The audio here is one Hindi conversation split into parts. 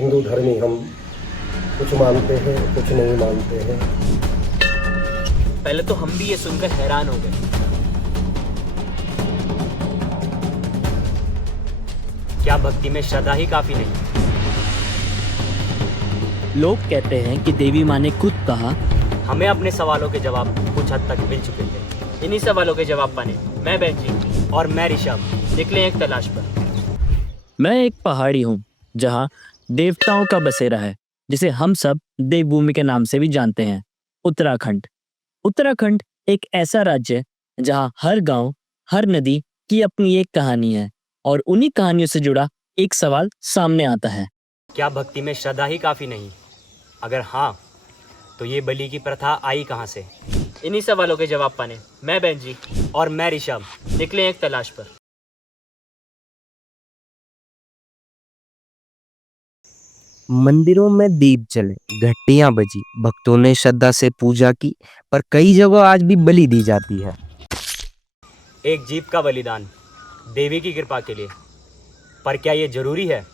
हिंदू धर्मी हम कुछ मानते हैं, कुछ नहीं मानते हैं। पहले तो हम भी ये सुनकर हैरान हो गए। क्या भक्ति में श्रद्धा ही काफी नहीं? लोग कहते हैं कि देवी माँ ने खुद कहा, हमें अपने सवालों के जवाब कुछ हद तक मिल चुके थे। इन्हीं सवालों के जवाब पाने मैं बेंजी और मैं ऋषभ निकले एक तलाश पर। मैं एक पहाड़ी हूँ जहाँ देवताओं का बसेरा है, जिसे हम सब देवभूमि के नाम से भी जानते हैं, उत्तराखंड। उत्तराखंड एक ऐसा राज्य है जहाँ हर गांव, हर नदी की अपनी एक कहानी है और उन्हीं कहानियों से जुड़ा एक सवाल सामने आता है। क्या भक्ति में श्रद्धा ही काफी नहीं? अगर हाँ, तो ये बलि की प्रथा आई कहाँ से? इन्हीं सवालों के जवाब पाने मैं बेंजी और मैं ऋषभ निकले एक तलाश पर। मंदिरों में दीप जले, घंटियां बजी, भक्तों ने श्रद्धा से पूजा की, पर कई जगह आज भी बलि दी जाती है। एक जीव का बलिदान देवी की कृपा के लिए, पर क्या ये जरूरी है?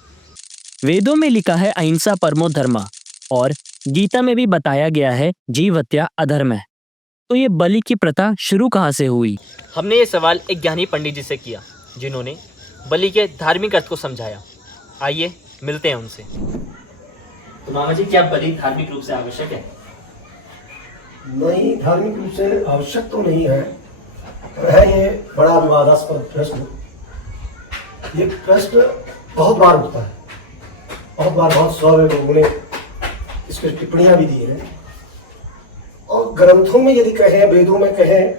वेदों में लिखा है अहिंसा परमो धर्मा और गीता में भी बताया गया है जीव हत्या अधर्म है। तो ये बलि की प्रथा शुरू कहाँ से हुई? हमने ये सवाल एक ज्ञानी पंडित जी से किया, जिन्होंने बलि के धार्मिक अर्थ को समझाया। आइए मिलते हैं उनसे। तो मामा जी, क्या बलि धार्मिक रूप से आवश्यक है? नहीं, धार्मिक रूप से आवश्यक तो नहीं है, पर है ये बड़ा विवादास्पद प्रश्न। ये प्रश्न बहुत बार उठता है, बहुत सौ लोगों ने इस पर टिप्पणियां भी दी हैं। और ग्रंथों में यदि कहें, वेदों में कहें,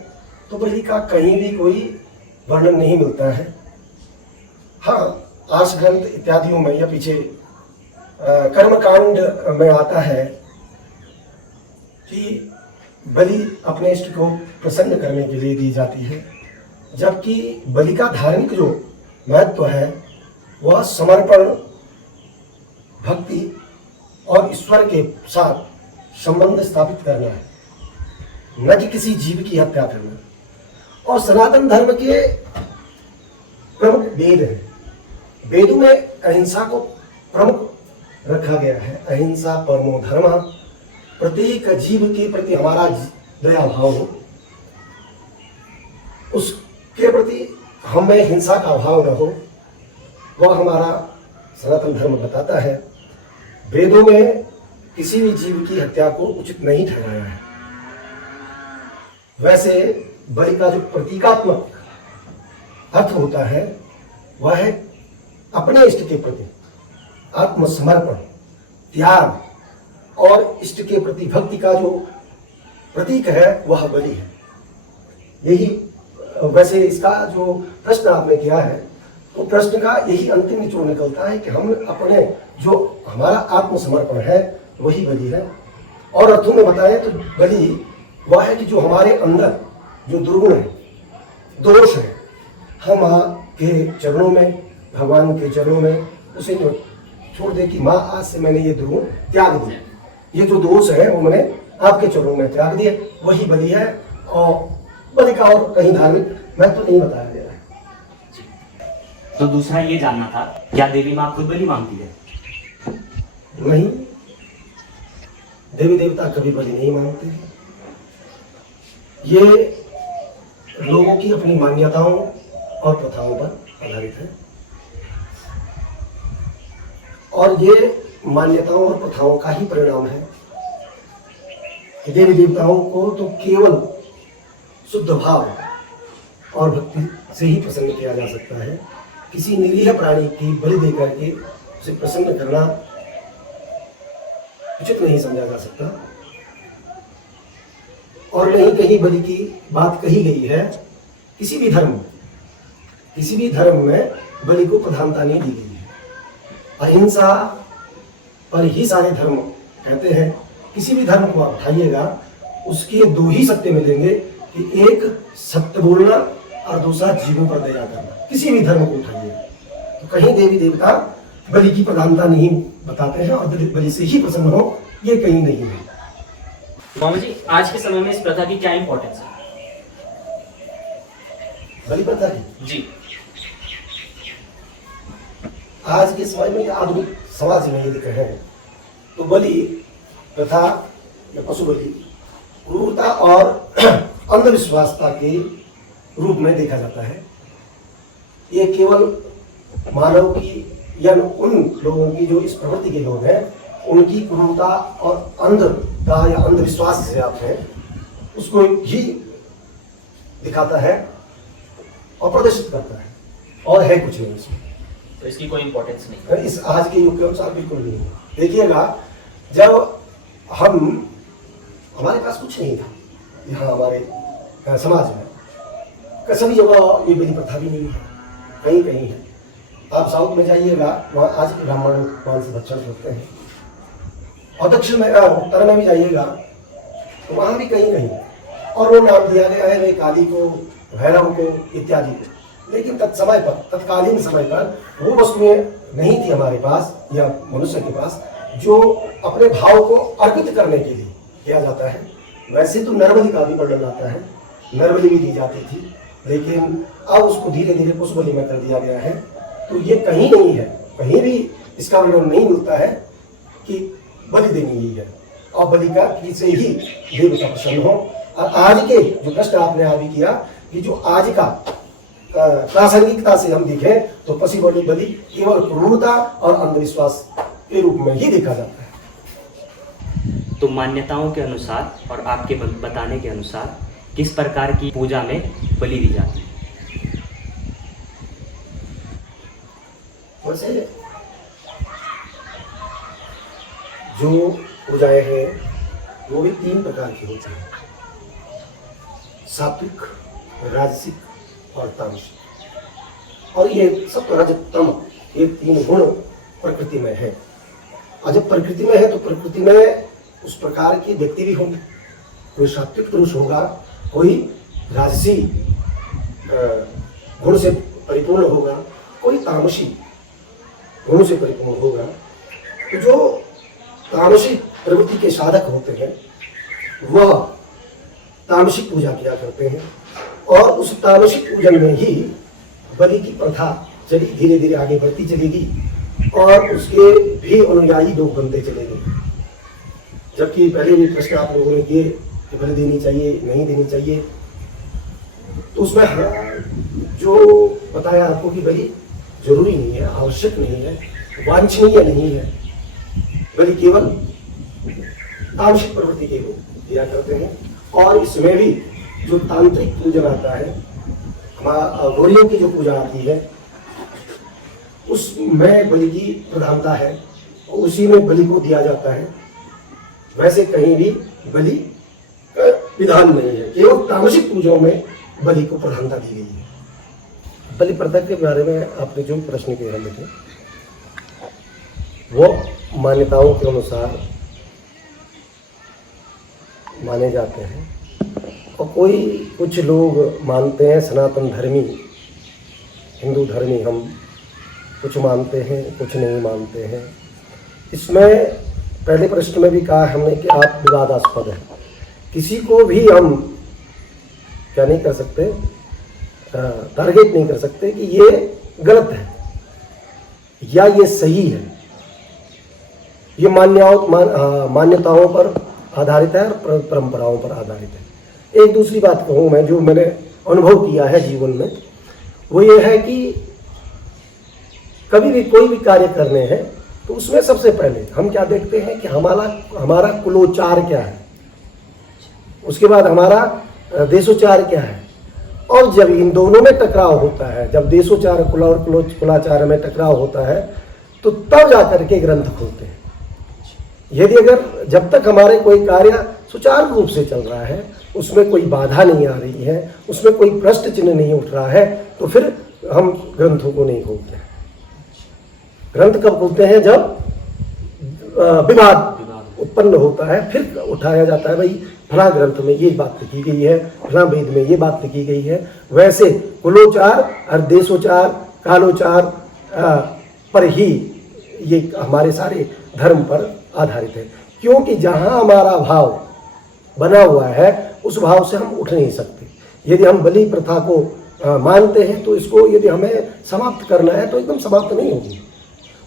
तो बलि का कहीं भी कोई वर्णन नहीं मिलता है। हाँ, आस ग्रंथ इत्यादियों में या पीछे कर्मकांड में आता है कि बलि अपने इष्ट को प्रसन्न करने के लिए दी जाती है, जबकि बलि का धार्मिक जो महत्व है वह समर्पण, भक्ति और ईश्वर के साथ संबंध स्थापित करना है, न कि किसी जीव की हत्या करना। और सनातन धर्म के प्रमुख वेद हैं। वेदों में अहिंसा को प्रमुख रखा गया है। अहिंसा परमो धर्म, प्रत्येक जीव के प्रति हमारा दया भाव हो, उसके प्रति हमें हिंसा का भाव न हो, वह हमारा सनातन धर्म बताता है। वेदों में किसी भी जीव की हत्या को उचित नहीं ठहराया है। वैसे बलि का जो प्रतीकात्मक अर्थ होता है वह है अपने इष्ट के प्रति आत्मसमर्पण, त्याग और इष्ट के प्रति भक्ति का जो प्रतीक है वह बलि है। यही वैसे इसका जो प्रश्न आपने किया है, तो प्रश्न का यही अंतिम निचोड़ निकलता है कि हम अपने जो हमारा आत्मसमर्पण है वही बलि है। और अर्थों में बताएं तो बलि वह है कि जो हमारे अंदर जो दुर्गुण है, दोष है, हम माँ के चरणों में, भगवान के चरणों में उसे जो छोड़ दे कि माँ आज से मैंने ये दुर्गुण त्याग दिए, ये जो दोष है वो मैंने आपके चरणों में त्याग दिए, वही बलि है। और बलि का और कहीं धार्मिक महत्व तो नहीं बताया गया है। तो दूसरा ये जानना था, क्या देवी माँ खुद बलि मांगती है? नहीं, देवी देवता कभी बलि नहीं मांगते हैं। ये लोगों की अपनी मान्यताओं और प्रथाओं पर आधारित है, और ये मान्यताओं और प्रथाओं का ही परिणाम है कि देवी देवताओं को तो केवल शुद्ध भाव और भक्ति से ही प्रसन्न किया जा सकता है। किसी निरीह प्राणी की बलि देकर के उसे प्रसन्न करना उचित नहीं समझा जा सकता। और नहीं कहीं बलि की बात कही गई है। किसी भी धर्म में बलि को प्रधानता नहीं दी गई है। अहिंसा पर ही सारे धर्म कहते हैं। किसी भी धर्म को आप उठाइएगा, उसके दो ही सत्य मिलेंगे कि एक सत्य बोलना और दूसरा जीवों पर दया करना। किसी भी धर्म को उठाइएगा तो कहीं देवी देवता बलि की प्रधानता नहीं बताते हैं और बलि से ही प्रसन्न हो, ये कहीं नहीं है। मामा जी, आज के समय में इस प्रथा की क्या इंपॉर्टेंस है? बलि प्रथा की जी, आज के समय में आधुनिक समाज में यदि कहें तो बलि प्रथा या पशु बलि क्रूरता और अंधविश्वासता के रूप में देखा जाता है। ये केवल मानव की या उन लोगों की जो इस प्रवृत्ति के लोग हैं उनकी क्रूरता और अंधता या अंधविश्वास से आप हैं उसको ही दिखाता है और प्रदर्शित करता है, और है कुछ नहीं इसमें। तो इसकी कोई इंपॉर्टेंस नहीं इस आज के युग के अनुसार बिल्कुल नहीं है। देखिएगा, जब हमारे पास कुछ नहीं था यहाँ हमारे समाज में, सभी जगह ये बलि प्रथा भी नहीं है, कहीं कहीं है। आप साउथ में जाइएगा, वहाँ आज के ब्राह्मण मांस भक्षण करते हैं, और दक्षिण में उत्तर में भी जाइएगा तो वहाँ भी कहीं कहीं, और वो नाम दिया गया है वे काली को, भैरव को इत्यादि को। लेकिन तत्कालीन समय पर वो वस्तुएं नहीं थी हमारे पास या मनुष्य के पास जो अपने भाव को अर्पित करने के लिए किया जाता है। वैसे तो नरबलि का भी वर्णन आता है, नरबलि भी दी जाती थी, लेकिन अब उसको धीरे धीरे पशु बलि में कर दिया गया है। तो ये कहीं नहीं है, कहीं भी इसका वर्णन नहीं मिलता है कि बलि देनी ही है, और बलि का से ही देवता प्रसन्न हो। और आज के जो प्रश्न आपने अभी किया कि जो आज का प्रासंगिकता से हम देखें तो पशु बलि केवल क्रूरता और अंधविश्वास के रूप में ही देखा जाता है। तो मान्यताओं के अनुसार और आपके बताने के अनुसार किस प्रकार की पूजा में बलि दी जाती है? वैसे जो पूजाएं हैं वो भी 3 प्रकार की होती हैं, सात्विक, राजसिक और तामसिक। और ये सब रजतम, ये 3 गुण प्रकृति में है। और जब प्रकृति में है तो प्रकृति में उस प्रकार के व्यक्ति भी होंगे, कोई सात्विक पुरुष होगा, कोई राजसी गुण से परिपूर्ण होगा, कोई तामसी गुणों से परिपूर्ण होगा। तो जो तामसिक प्रवृत्ति के साधक होते हैं वह तामसिक पूजा किया करते हैं, और उस तामसिक पूजन में ही बलि की प्रथा चली धीरे धीरे आगे बढ़ती चलेगी, और उसके भी अनुयायी लोग बनते चलेंगे। जबकि पहले भी प्रश्न आप लोगों ने किए कि बलि देनी चाहिए नहीं देनी चाहिए, तो उसमें जो बताया आपको कि बलि जरूरी नहीं है, आवश्यक नहीं है, वांछनीय नहीं है। बलि केवल तामसिक प्रवृत्ति के लोग दिया करते हैं। और इसमें भी जो तांत्रिक पूजन आता है, हमारा गौरियों की जो पूजा आती है, उसमें बलि की प्रधानता है, और उसी में बलि को दिया जाता है। वैसे कहीं भी बलि का विधान नहीं है, केवल तामसिक पूजाओं में बलि को प्रधानता दी गई है। बलि प्रथा के बारे में आपने जो प्रश्न किए हमें थे, वो मान्यताओं के अनुसार माने जाते हैं, और कुछ लोग मानते हैं सनातन धर्मी, हिंदू धर्मी, हम कुछ मानते हैं कुछ नहीं मानते हैं। इसमें पहले प्रश्न में भी कहा हमने कि आप विवादास्पद है, किसी को भी हम क्या नहीं कर सकते, टारगेट नहीं कर सकते कि ये गलत है या ये सही है। ये मान्यताओं पर आधारित है और परंपराओं पर आधारित है। एक दूसरी बात कहूँ मैं, जो मैंने अनुभव किया है जीवन में, वो ये है कि कभी भी कोई भी कार्य करने हैं तो उसमें सबसे पहले हम क्या देखते हैं कि हमारा कुलोचार क्या है, उसके बाद हमारा देशोचार क्या है। और जब इन दोनों में टकराव होता है, जब देशोचार और कुलाचार में टकराव होता है, तो तब जाकर के ग्रंथ खोलते हैं। यदि अगर जब तक हमारे कोई कार्य सुचारू रूप से चल रहा है, उसमें कोई बाधा नहीं आ रही है, उसमें कोई प्रश्न चिन्ह नहीं उठ रहा है, तो फिर हम ग्रंथों को नहीं खोलते हैं। ग्रंथ कब खोलते हैं? जब विवाद उत्पन्न होता है, फिर उठाया जाता है, भाई फला ग्रंथ में ये बात लिखी गई है, फला वेद में ये बात लिखी गई है। वैसे कुलोचार और देशोचार, कालोचार पर ही ये हमारे सारे धर्म पर आधारित है, क्योंकि जहाँ हमारा भाव बना हुआ है उस भाव से हम उठ नहीं सकते। यदि हम बलि प्रथा को मानते हैं तो इसको यदि हमें समाप्त करना है तो एकदम समाप्त नहीं होगी।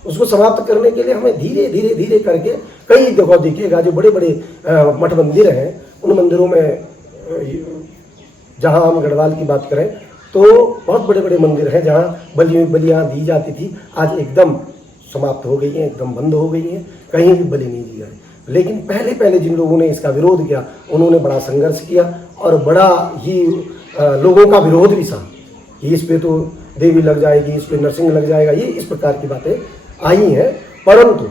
उसको समाप्त करने के लिए हमें धीरे धीरे धीरे करके कई जगह देखिएगा जो बड़े बड़े मठ मंदिर हैं, उन मंदिरों में जहाँ हम गढ़वाल की बात करें तो बहुत बड़े बड़े मंदिर हैं जहाँ बलियाँ दी जाती थी, आज एकदम समाप्त हो गई हैं, एकदम बंद हो गई हैं, कहीं भी बलि नहीं दी जाए। लेकिन पहले पहले जिन लोगों ने इसका विरोध किया उन्होंने बड़ा संघर्ष किया और बड़ा ही लोगों का विरोध भी सहा। इस पे तो देवी लग जाएगी, इस पे नरसिंह लग जाएगा, ये इस प्रकार की बातें आई हैं। परंतु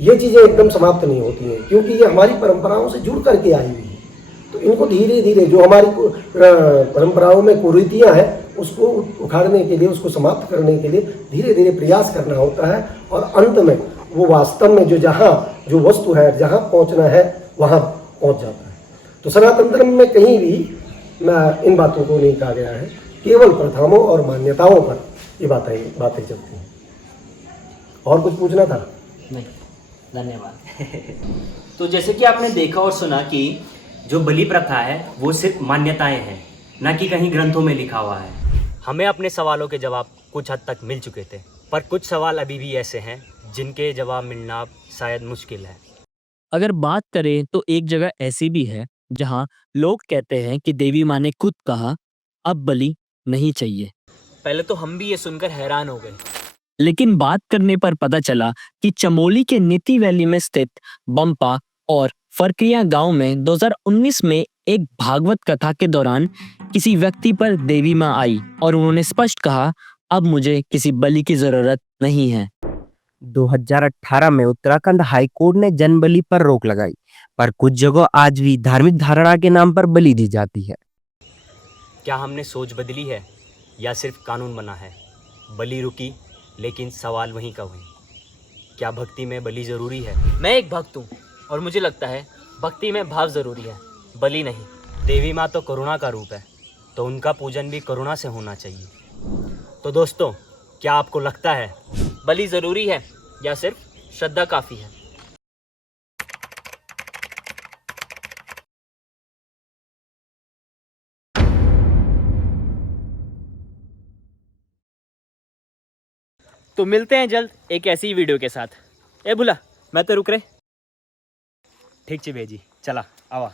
ये चीज़ें एकदम समाप्त नहीं होती हैं क्योंकि ये हमारी परंपराओं से जुड़ करके आई हुई है। तो इनको धीरे धीरे जो हमारी परंपराओं में कुरीतियाँ हैं उसको उखाड़ने के लिए, उसको समाप्त करने के लिए धीरे धीरे प्रयास करना होता है और अंत में वो वास्तव में जो वस्तु है जहाँ पहुँचना है वहाँ पहुँच जाता है। तो सनातन धर्म में कहीं भी इन बातों को नहीं कहा गया है, केवल प्रथाओं और मान्यताओं पर ये बातें चलती हैं। और कुछ पूछना था? नहीं, धन्यवाद। तो जैसे कि आपने देखा और सुना कि जो बलि प्रथा है वो सिर्फ मान्यताएं हैं, ना कि कहीं ग्रंथों में लिखा हुआ है। हमें अपने सवालों के जवाब कुछ हद तक मिल चुके थे, पर कुछ सवाल अभी भी ऐसे हैं जिनके जवाब मिलना शायद मुश्किल है। अगर बात करें तो एक जगह ऐसी भी है जहां लोग कहते हैं कि देवी माँ ने खुद कहा अब बलि नहीं चाहिए। पहले तो हम भी ये सुनकर हैरान हो गए, लेकिन बात करने पर पता चला कि चमोली के नीति वैली में स्थित बम्पा और फरक्रिया गांव में 2019 में एक भागवत कथा के दौरान किसी व्यक्ति पर देवी माँ आई और उन्होंने स्पष्ट कहा अब मुझे किसी बलि की जरूरत नहीं है। 2018 में उत्तराखंड हाईकोर्ट ने जन बलि पर रोक लगाई, पर कुछ जगह आज भी धार्मिक धारणा के नाम पर बलि दी जाती है। क्या हमने सोच बदली है या सिर्फ कानून बना है? बलि रुकी लेकिन सवाल वहीं का वहीं। क्या भक्ति में बलि जरूरी है? मैं एक भक्त हूँ और मुझे लगता है भक्ति में भाव जरूरी है, बलि नहीं। देवी माँ तो करुणा का रूप है, तो उनका पूजन भी करुणा से होना चाहिए। तो दोस्तों, क्या आपको लगता है बलि जरूरी है या सिर्फ श्रद्धा काफी है? तो मिलते हैं जल्द एक ऐसी वीडियो के साथ। ए बुला, मैं तो रुक रहे। ठीक छी भेजी, चला आवा।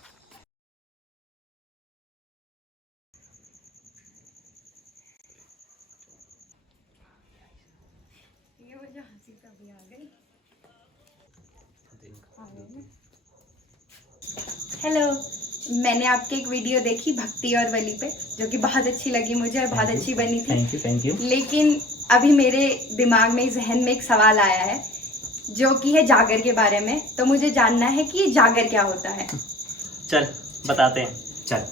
हेलो, मैंने आपकी एक वीडियो देखी भक्ति और बलि पे, जो कि बहुत अच्छी लगी मुझे और बहुत अच्छी बनी थी। Thank you. लेकिन अभी मेरे दिमाग में, जहन में एक सवाल आया है जो कि है जागर के बारे में। तो मुझे जानना है कि ये जागर क्या होता है। चल बताते हैं, चल।